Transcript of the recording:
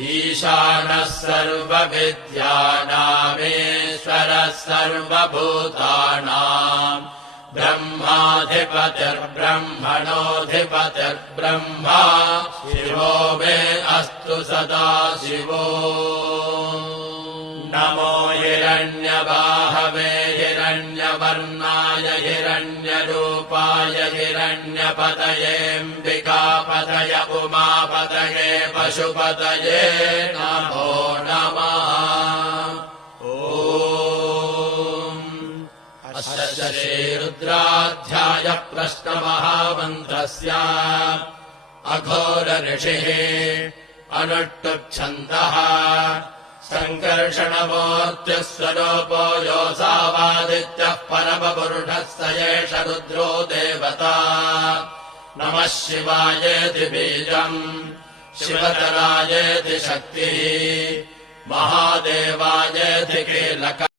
ईशानः सर्वविद्यानामीश्वरः सर्वभूतानाम् ब्रह्माधिपतिर्ब्रह्मणोऽधिपतिर्ब्रह्मा शिवो मे अस्तु सदा शिवो नमो हिरण्यबाहवे हिरण्यवर्णाय हिरण्यरूपाय हिरण्यपतयेऽम्बिकापतय उमापतये पशुपतये नमो नमः अस्य श्रीरुद्राध्याय प्रश्नमहामन्त्रस्य अघोर ऋषिः अनुष्टुप्छन्दः सङ्कर्षणमूर्तिः स्वरूपो योऽसावादित्यः परमपुरुषः स एष रुद्रो देवता नमः शिवायेति बीजम् शिवतरायेति शक्तिः महादेवायेति कीलकम्